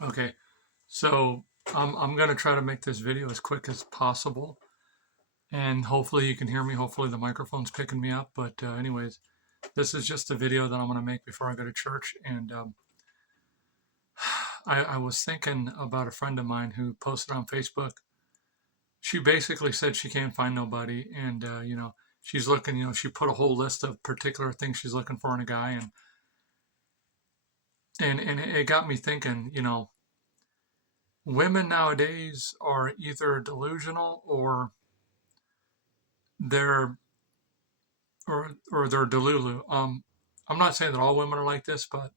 Okay, so I'm gonna try to make this video as quick as possible, and hopefully you can hear me. Hopefully the microphone's picking me up. But anyways, this is just a video that I'm gonna make before I go to church. And I was thinking about a friend of mine who posted on Facebook. She basically said she can't find nobody, and she's looking. She put a whole list of particular things she's looking for in a guy, and it got me thinking. Women nowadays are either delusional they're or they're delulu. I'm not saying that all women are like this, but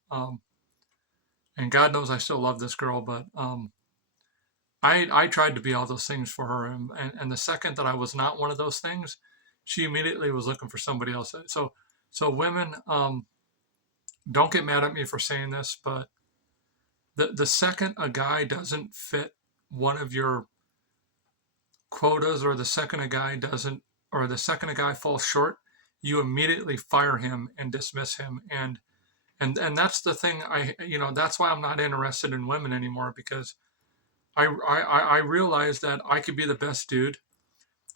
and God knows I still love this girl, but I tried to be all those things for her, and the second that I was not one of those things, she immediately was looking for somebody else. So women, don't get mad at me for saying this, but the second a guy doesn't fit one of your quotas, or the second a guy doesn't, or the second a guy falls short, you immediately fire him and dismiss him. And that's the thing. That's why I'm not interested in women anymore, because I realize that I could be the best dude.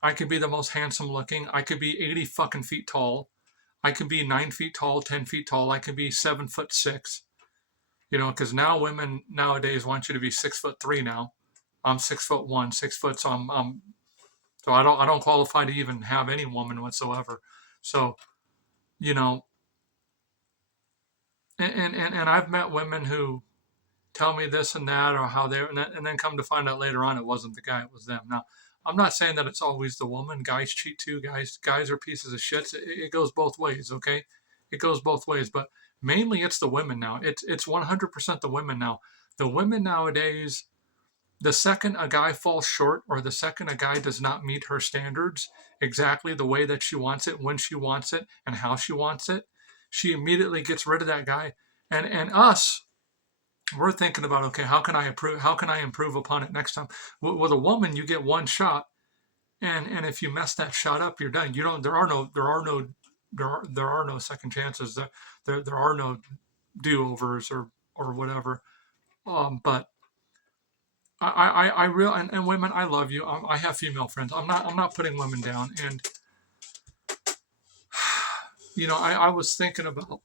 I could be the most handsome looking. I could be 80 fucking feet tall. I could be 9 feet tall, 10 feet tall. I could be 7'6". Because now women nowadays want you to be 6'3" now. I'm 6'1", 6 foot, so so I don't qualify to even have any woman whatsoever. So you know, and I've met women who tell me this and that, or how they're, and then come to find out later on it wasn't the guy, it was them. Now, I'm not saying that it's always the woman. Guys cheat too. Guys are pieces of shit. It goes both ways, okay? It goes both ways, but mainly it's the women now. It's 100% the women now. The women nowadays, the second a guy falls short, or the second a guy does not meet her standards exactly the way that she wants it, when she wants it, and how she wants it, she immediately gets rid of that guy. And us, we're thinking about, okay, how can I improve upon it next time. With a woman, you get one shot, and if you mess that shot up, you're done. You don't there are no second chances. There are no do-overs or whatever. But I real and women, I love you. I have female friends. I'm not putting women down. And I was thinking about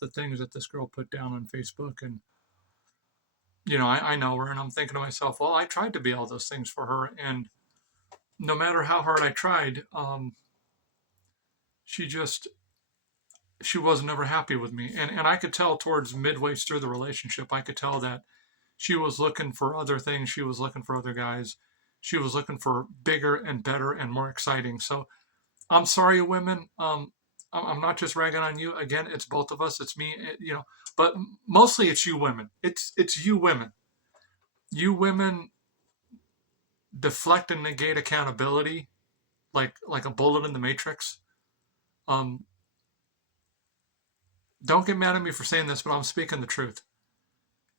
the things that this girl put down on Facebook. And I know her, and I'm thinking to myself, well, I tried to be all those things for her, and no matter how hard I tried, she just she was never happy with me. And I could tell towards midway through the relationship, I could tell that she was looking for other things. She was looking for other guys. She was looking for bigger and better and more exciting. So I'm sorry, women. I'm not just ragging on you. Again, it's both of us. It's me. But mostly it's you women. It's you women. You women deflect and negate accountability like a bullet in the matrix. Um, don't get mad at me for saying this, but I'm speaking the truth.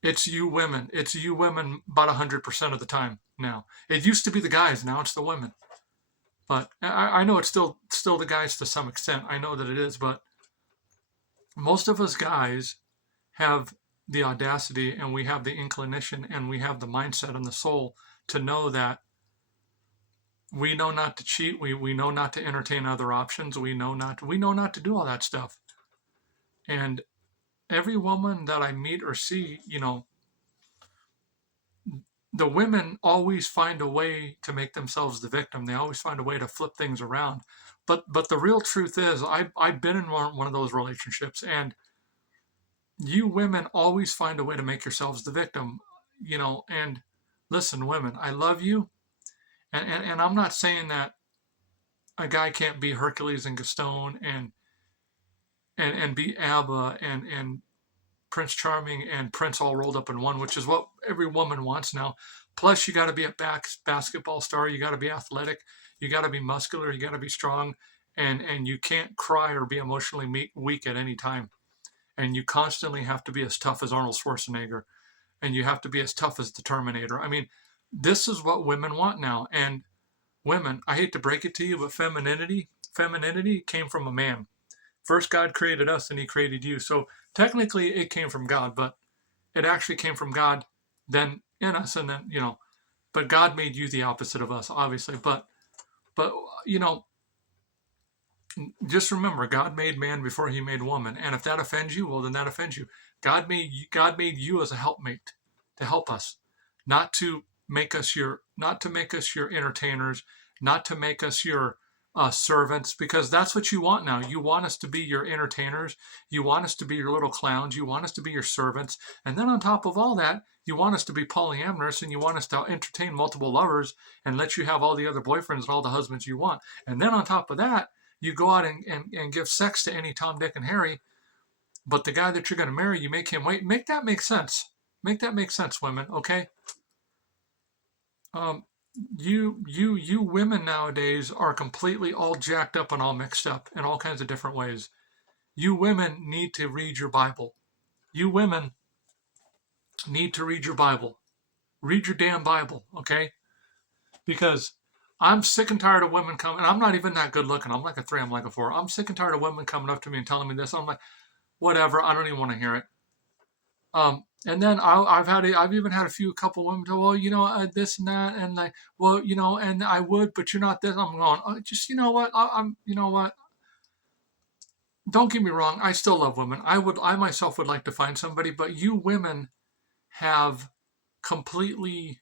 It's you women. It's you women about 100% of the time now. It used to be the guys. Now it's the women. But I know it's still the guys to some extent. I know that it is, but most of us guys have the audacity, and we have the inclination, and we have the mindset and the soul to know that we know not to cheat. We know not to entertain other options. We know not to do all that stuff. And every woman that I meet or see, the women always find a way to make themselves the victim. They always find a way to flip things around. But the real truth is, I've been in one of those relationships, and you women always find a way to make yourselves the victim. And listen, women, I love you, and I'm not saying that a guy can't be Hercules and Gaston and be ABBA and Prince Charming and Prince all rolled up in one, which is what every woman wants now. Plus, you got to be a basketball star. You got to be athletic. You got to be muscular. You got to be strong, and you can't cry or be emotionally weak at any time. And you constantly have to be as tough as Arnold Schwarzenegger, and you have to be as tough as the Terminator. I mean, this is what women want now. And women, I hate to break it to you, but femininity came from a man. First, God created us, and He created you. So technically, it came from God, but it actually came from God, then in us, and then but God made you the opposite of us, obviously. But you know, just remember, God made man before He made woman, and if that offends you, well, then that offends you. God made you as a helpmate to help us, not to not to make us your entertainers, not to make us your servants, because that's what you want now. You want us to be your entertainers. You want us to be your little clowns. You want us to be your servants, and then on top of all that, you want us to be polyamorous, and you want us to entertain multiple lovers and let you have all the other boyfriends and all the husbands you want. And then on top of that, you go out and give sex to any Tom, Dick, and Harry, but the guy that you're going to marry, you make him wait. Make that make sense. Make that make sense, women. Okay. Um, you women nowadays are completely all jacked up and all mixed up in all kinds of different ways. You women need to read your Bible. You women need to read your Bible. Read your damn Bible, okay? Because I'm sick and tired of women coming. And I'm not even that good looking. I'm like a 3. I'm like a 4. I'm sick and tired of women coming up to me and telling me this. I'm like, whatever. I don't even want to hear it. And then I've even had a couple women go, well, this and that, and like, well, and I would, but you're not this. I'm going, oh, just what, you know what? Don't get me wrong. I still love women. I myself would like to find somebody, but you women have completely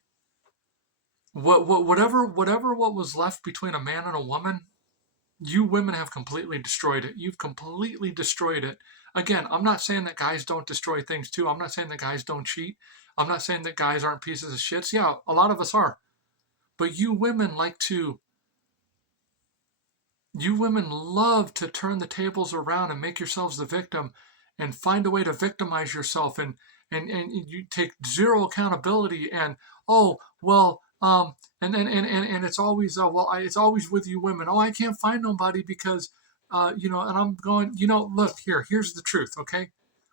whatever what was left between a man and a woman. You women have completely destroyed it. You've completely destroyed it. Again, I'm not saying that guys don't destroy things too. I'm not saying that guys don't cheat. I'm not saying that guys aren't pieces of shits. Yeah, a lot of us are. But you women love to turn the tables around and make yourselves the victim and find a way to victimize yourself, and you take zero accountability, and oh well and it's always it's always with you women. Oh, I can't find nobody because and I'm going, look, here's the truth, okay?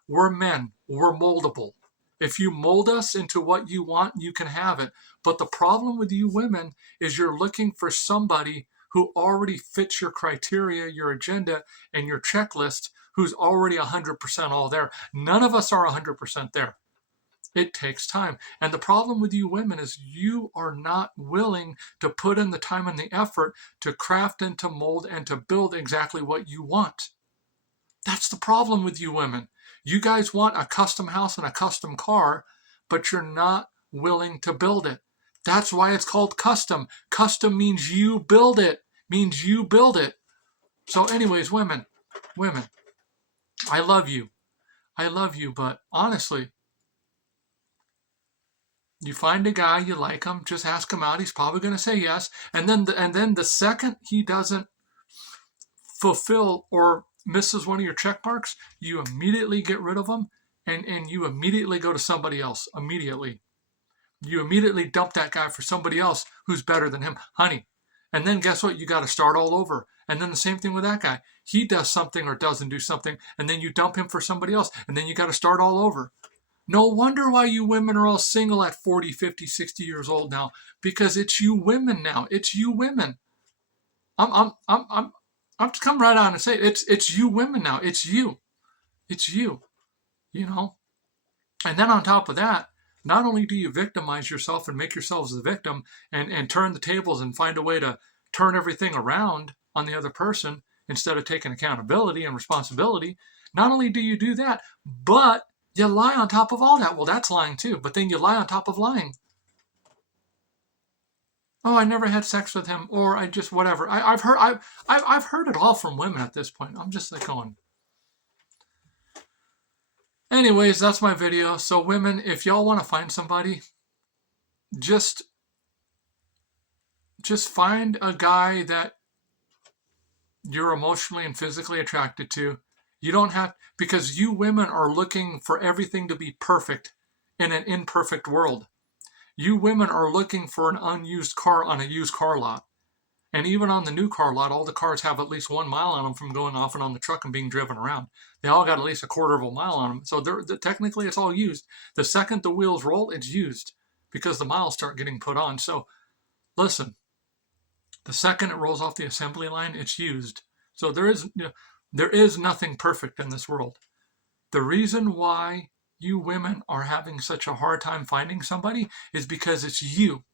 We're men. We're moldable. If you mold us into what you want, you can have it. But the problem with you women is you're looking for somebody who already fits your criteria, your agenda, and your checklist, who's already 100% all there. None of us are 100% there. It takes time. And the problem with you women is you are not willing to put in the time and the effort to craft and to mold and to build exactly what you want. That's the problem with you women. You guys want a custom house and a custom car, but you're not willing to build it. That's why it's called custom. Custom means you build it. Means you build it. So anyways, women, I love you. I love you, but honestly, you find a guy, you like him, just ask him out. He's probably going to say yes. And then the second he doesn't fulfill or misses one of your check marks, you immediately get rid of him, and you immediately go to somebody else. Immediately. You immediately dump that guy for somebody else who's better than him. Honey. And then guess what? You got to start all over. And then the same thing with that guy. He does something or doesn't do something, and then you dump him for somebody else, and then you got to start all over. No wonder why you women are all single at 40, 50, 60 years old now, because it's you women now. It's you women. I'm just come right on and say it's you women now. It's you. It's you. And then on top of that, not only do you victimize yourself and make yourselves the victim and turn the tables and find a way to turn everything around on the other person instead of taking accountability and responsibility, not only do you do that, but you lie on top of all that. Well, that's lying too, but then you lie on top of lying. Oh, I never had sex with him, or I just whatever. I've heard it all from women at this point. I'm just like going. Anyways, that's my video. So women, if y'all want to find somebody, just find a guy that you're emotionally and physically attracted to. You don't have, because you women are looking for everything to be perfect in an imperfect world. You women are looking for an unused car on a used car lot. And even on the new car lot, all the cars have at least 1 mile on them from going off and on the truck and being driven around. They all got at least a quarter of a mile on them. So technically it's all used. The second the wheels roll, it's used because the miles start getting put on. So listen, the second it rolls off the assembly line, it's used. So there is nothing perfect in this world. The reason why you women are having such a hard time finding somebody is because it's you.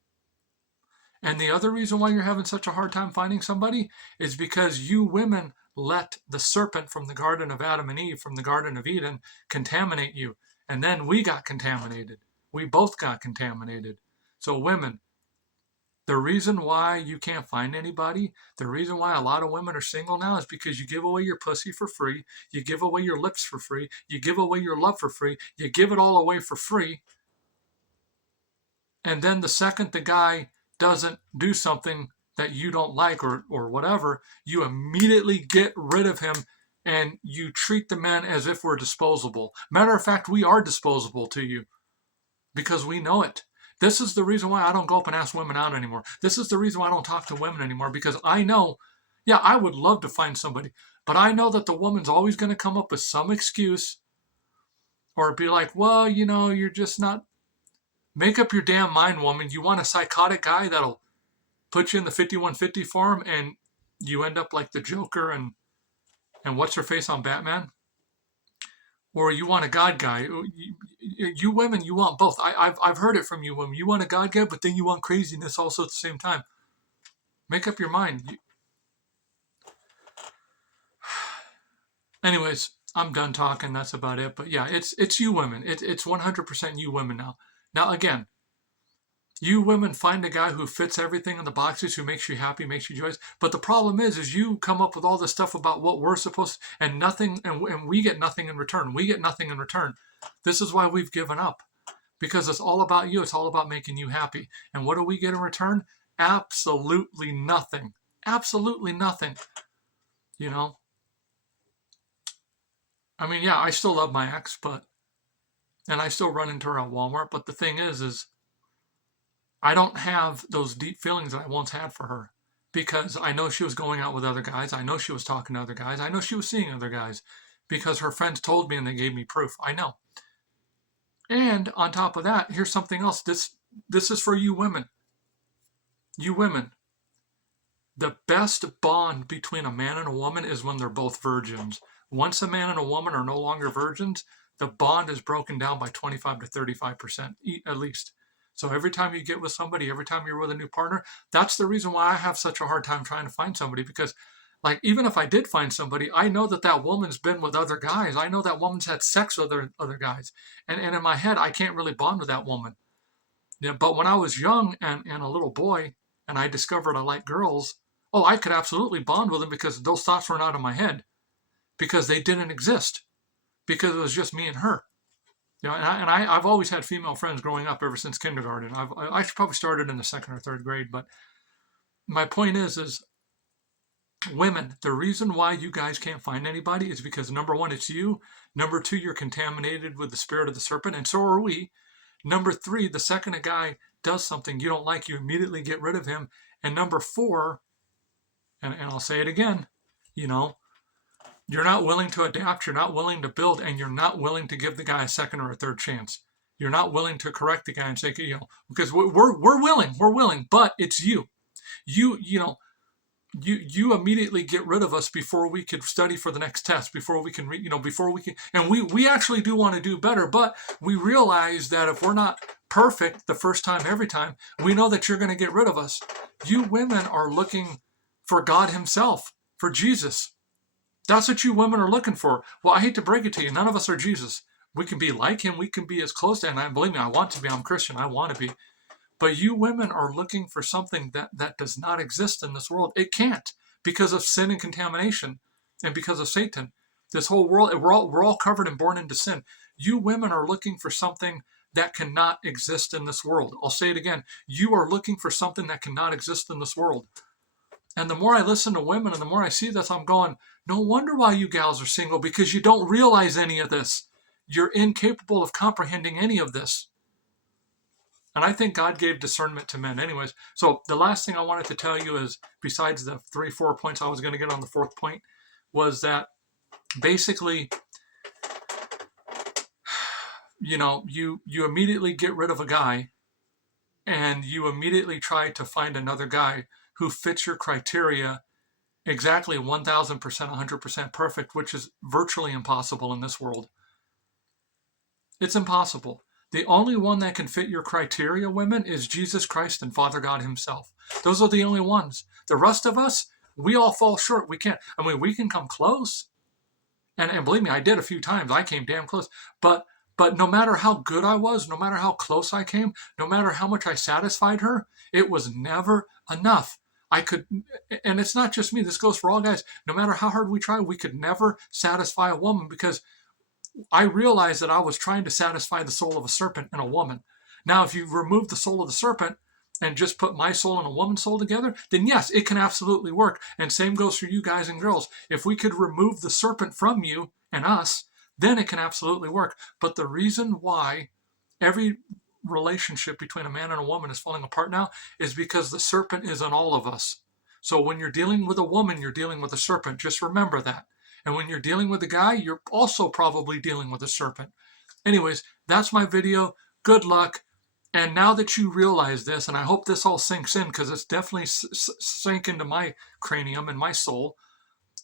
And the other reason why you're having such a hard time finding somebody is because you women let the serpent from the Garden of Adam and Eve, from the Garden of Eden, contaminate you. And then we got contaminated. We both got contaminated. So women, the reason why you can't find anybody, the reason why a lot of women are single now is because you give away your pussy for free, you give away your lips for free, you give away your love for free, you give it all away for free. And then the second the guy doesn't do something that you don't like or whatever, you immediately get rid of him and you treat the men as if we're disposable. Matter of fact, we are disposable to you because we know it. This is the reason why I don't go up and ask women out anymore. This is the reason why I don't talk to women anymore, because I know, yeah, I would love to find somebody, but I know that the woman's always going to come up with some excuse or be like, well, you know, you're just not. Make up your damn mind, woman. You want a psychotic guy that'll put you in the 5150 form and you end up like the Joker and what's her face on Batman? Or you want a God guy. You women, you want both. I've heard it from you women. You want a God guy, but then you want craziness also at the same time. Make up your mind. Anyways, I'm done talking. That's about it. But yeah, it's you women. It's 100% you women now. Now again, you women find a guy who fits everything in the boxes, who makes you happy, makes you joyous. But the problem is you come up with all this stuff about what we're supposed to, and nothing, and we get nothing in return. We get nothing in return. This is why we've given up, because it's all about you. It's all about making you happy. And what do we get in return? Absolutely nothing. Absolutely nothing. You know? I mean, yeah, I still love my ex, and I still run into her at Walmart. But the thing is I don't have those deep feelings that I once had for her, because I know she was going out with other guys. I know she was talking to other guys. I know she was seeing other guys because her friends told me and they gave me proof. I know. And on top of that, here's something else. This is for you women. You women. The best bond between a man and a woman is when they're both virgins. Once a man and a woman are no longer virgins, the bond is broken down by 25 to 35% at least. So every time you get with somebody, every time you're with a new partner, that's the reason why I have such a hard time trying to find somebody, because like, even if I did find somebody, I know that that woman's been with other guys. I know that woman's had sex with other guys. And in my head, I can't really bond with that woman. Yeah, but when I was young and a little boy and I discovered I like girls, oh, I could absolutely bond with them because those thoughts were not in my head, because they didn't exist, because it was just me and her. You know, I've always had female friends growing up ever since kindergarten. I probably started in the second or third grade, but my point is women, the reason why you guys can't find anybody is because number one, it's you. Number two, you're contaminated with the spirit of the serpent, and so are we. Number three, the second a guy does something you don't like, you immediately get rid of him. And number four, and I'll say it again, you know, you're not willing to adapt, you're not willing to build, and you're not willing to give the guy a second or a third chance. You're not willing to correct the guy and say, you know, because we're willing, but it's you. You know, you immediately get rid of us before we could study for the next test, before we can before we can, and we actually do want to do better, but we realize that if we're not perfect the first time, every time, we know that you're going to get rid of us. You women are looking for God himself, for Jesus. That's what you women are looking for. Well, I hate to break it to you, none of us are Jesus. We can be like him, we can be as close to him, and believe me, I want to be. I'm Christian, I want to be. But you women are looking for something that does not exist in this world. It can't, because of sin and contamination and because of Satan. This whole world, we're all covered and born into sin. You women are looking for something that cannot exist in this world. I'll say it again. You are looking for something that cannot exist in this world. And the more I listen to women and the more I see this, I'm going, no wonder why you gals are single, because you don't realize any of this. You're incapable of comprehending any of this. And I think God gave discernment to men. Anyways, so the last thing I wanted to tell you is, besides the 3-4 points I was going to get on the fourth point, was that basically, you know, you immediately get rid of a guy and you immediately try to find another guy who fits your criteria exactly 1,000%, 100% perfect, which is virtually impossible in this world. It's impossible. The only one that can fit your criteria, women, is Jesus Christ and Father God himself. Those are the only ones. The rest of us, we all fall short. We can't. I mean, we can come close. And believe me, I did a few times. I came damn close. But no matter how good I was, no matter how close I came, no matter how much I satisfied her, it was never enough. I could, and it's not just me, this goes for all guys. No matter how hard we try, we could never satisfy a woman because I realized that I was trying to satisfy the soul of a serpent in a woman. Now, if you remove the soul of the serpent and just put my soul and a woman's soul together, then yes, it can absolutely work. And same goes for you guys and girls. If we could remove the serpent from you and us, then it can absolutely work. But the reason why every relationship between a man and a woman is falling apart now is because the serpent is in all of us. So when you're dealing with a woman, you're dealing with a serpent. Just remember that. And when you're dealing with a guy, you're also probably dealing with a serpent. Anyways, that's my video. Good luck. And now that you realize this, and I hope this all sinks in because it's definitely sank into my cranium and my soul,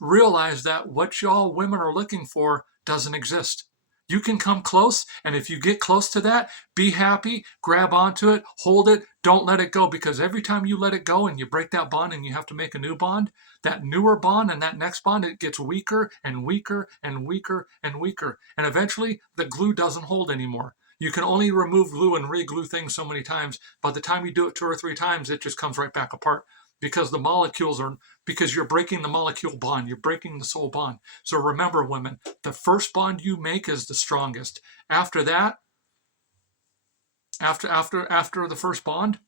realize that what y'all women are looking for doesn't exist. You can come close, and if you get close to that, be happy, grab onto it, hold it, don't let it go, because every time you let it go and you break that bond and you have to make a new bond, that newer bond and that next bond, it gets weaker and weaker and weaker and weaker. And eventually, the glue doesn't hold anymore. You can only remove glue and re-glue things so many times. By the time you do it 2 or 3 times, it just comes right back apart because the molecules are, because you're breaking the molecule bond, you're breaking the soul bond. So remember, women, the first bond you make is the strongest. After that, after the first bond,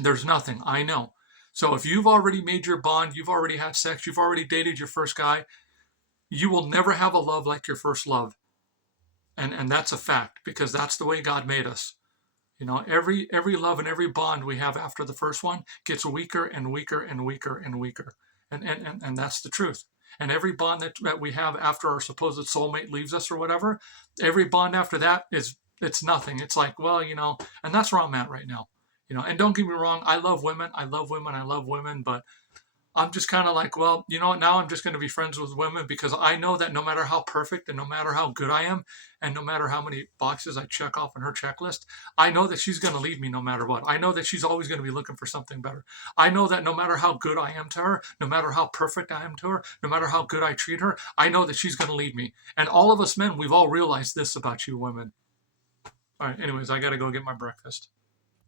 there's nothing. I know. So if you've already made your bond, you've already had sex, you've already dated your first guy, you will never have a love like your first love. And that's a fact because that's the way God made us. You know, every love and every bond we have after the first one gets weaker and weaker and weaker and weaker. And that's the truth. And every bond that we have after our supposed soulmate leaves us or whatever, every bond after that it's nothing. It's like, well, you know, and that's where I'm at right now. You know, and don't get me wrong, I love women, but I'm just kind of like, well, you know what? Now I'm just going to be friends with women because I know that no matter how perfect and no matter how good I am and no matter how many boxes I check off on her checklist, I know that she's going to leave me no matter what. I know that she's always going to be looking for something better. I know that no matter how good I am to her, no matter how perfect I am to her, no matter how good I treat her, I know that she's going to leave me. And all of us men, we've all realized this about you women. All right, anyways, I got to go get my breakfast.